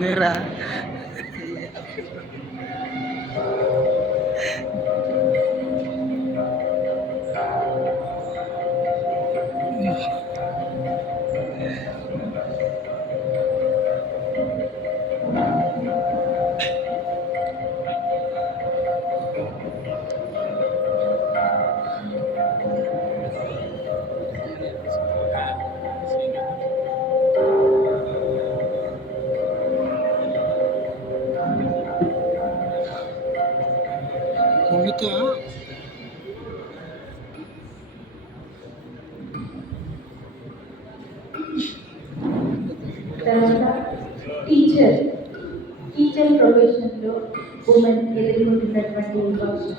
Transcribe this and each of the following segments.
నేరా పొంగితే తర్వాత టీచర్ ప్రొఫెషన్లో ఉమెన్ ఎదుర్కొంటున్నటువంటి వివక్ష.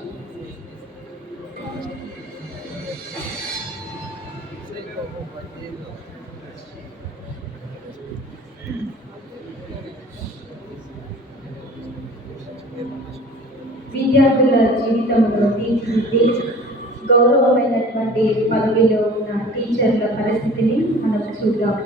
విద్యార్థుల జీవితంలో తీర్చిదిద్ది గౌరవమైనటువంటి పదవిలో ఉన్న టీచర్ల పరిస్థితిని మనం చూద్దాం.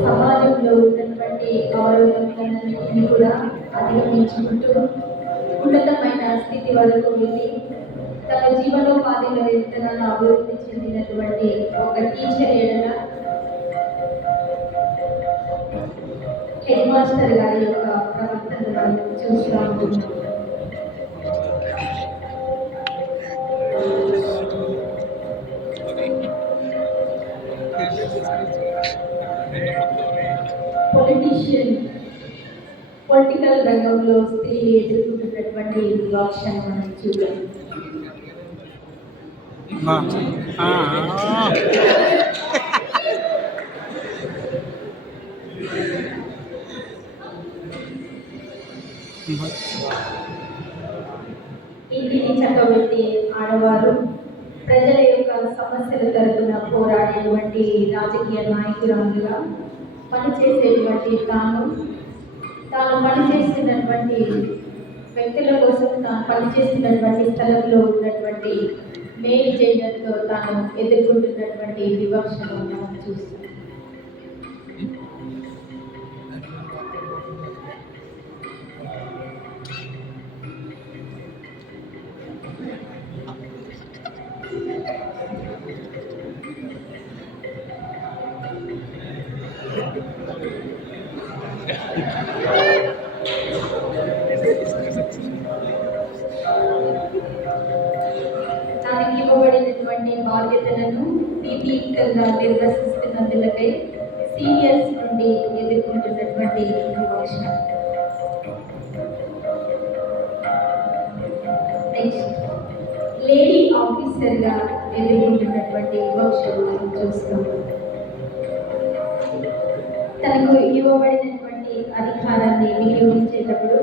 సమాజంలో ఉన్నటువంటి గౌరవాన్ని కూడా అధిగమించుకుంటూ ఉన్నతమైన స్థితి వరకు వెళ్ళి తమ జీవనోపాధిలో ఎంతగానో అభివృద్ధి చెందినటువంటి ఒక టీచర్ ఏడల హెడ్ మాస్టర్ గారి యొక్క ప్రవర్తనను చూస్తూ ఉంటున్నాం. పొలిటికల్ రంగంలో స్త్రీలు ఎదుర్కొంటున్నటువంటి వివక్షను మనం చూద్దాం. ఇంటిని చక్కబెట్టి ఆడవారు ప్రజల యొక్క సమస్యల తరపున పోరాడేటువంటి రాజకీయ నాయకురాలుగా పనిచేసేటువంటి తాను పనిచేస్తున్నటువంటి వ్యక్తుల కోసం తాను పనిచేస్తున్నటువంటి స్థలంలో ఉన్నటువంటి మేల్ జెండర్తో తాను ఎదుర్కొంటున్నటువంటి వివక్షను మనం చూస్తాం. తనకి ఇవ్వబడినటువంటి బాధ్యతలను నీతియుక్తంగా నిర్వర్తిస్తున్నందులకై సీనియర్స్ నుండి ఎదుర్కొంటున్నటువంటి వివక్ష. నెక్స్ట్ లేడీ ఆఫీసర్గా ఎదుర్కొంటున్నటువంటి వివక్షను మనం చూస్తాం. తనకు ఇవ్వబడినటువంటి అధికారాన్ని వినియోగించేటప్పుడు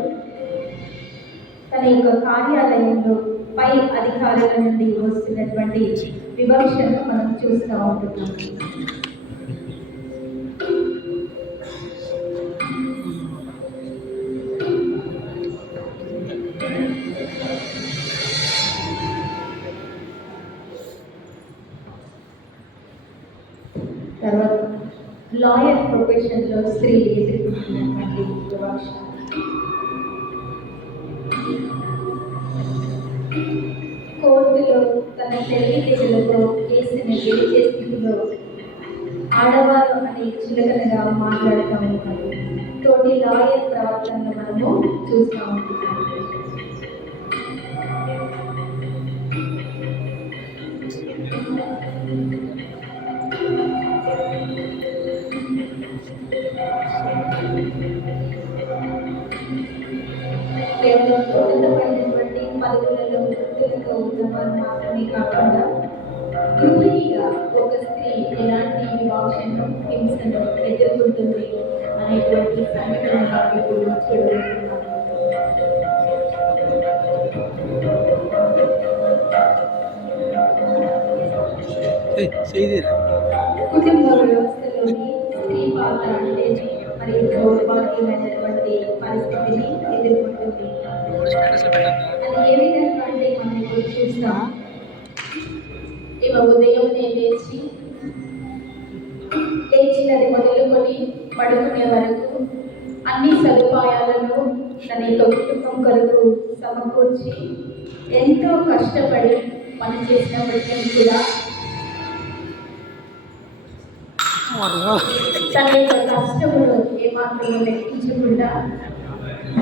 తన యొక్క కార్యాలయంలో పై అధికారుల నుండి వస్తున్నటువంటి వివక్షను మనం చూస్తూ ఉంటున్నాం. తర్వాత లాయర్ ప్రొఫెషన్లో స్త్రీలు ఎదుర్కొంటున్నటువంటి వివక్ష. కోర్టులో తన తెలివితేటలతో కేసుని గెలిచే స్థితిలో ఆడవారు అనే చులకనగా మాట్లాడుతూ ఉంటారు. తోటి లాయర్ ప్రవర్తనను మనము చూస్తూ ఉంటున్నాము. కేవలం ఉన్నతమైనటువంటి పదవులలో వృత్తులతో ఉన్నవారు మాత్రమే కాకుండా గృహిణిగా ఒక స్త్రీ ఎలాంటి వివక్షను హింసను ఎదుర్కొంటుంది అనేటువంటి సంఘటనగా ఇప్పుడు చూడబోతున్నాము. కుటుంబ వ్యవస్థలోని స్త్రీ పాత్ర అంటేనే మరి దౌర్భాగ్యమైనటువంటి పరిస్థితిని ఎదుర్కొంటుంది. అది ఏ విధంగా అంటే మనం ఇప్పుడు చూస్తాం. ఉదయం లేచినది మొదలుకొని పడుకునే వరకు అన్ని సదుపాయాలను తన యొక్క కుటుంబం కొరకు సమకూర్చి ఎంతో కష్టపడి పనిచేసినప్పటికీ కూడా తన యొక్క కష్టమును ఏమాత్రం లెక్కించకుండా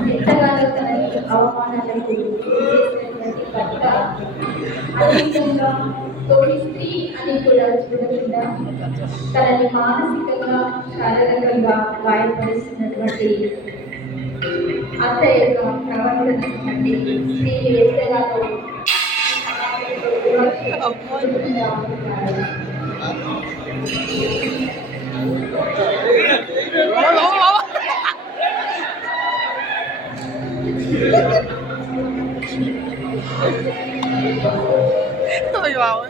ఎంతగానో తనని అవమానాలకు చేసినటువంటి భర్త, అదేవిధంగా తోటి స్త్రీ అని కూడా చూడకుండా తనని మానసికంగా శారీరకంగా గాయపరుస్తున్నటువంటి అత్త యొక్క ప్రవర్తన బట్టి స్త్రీలు ఎంతగానో Ôi wow.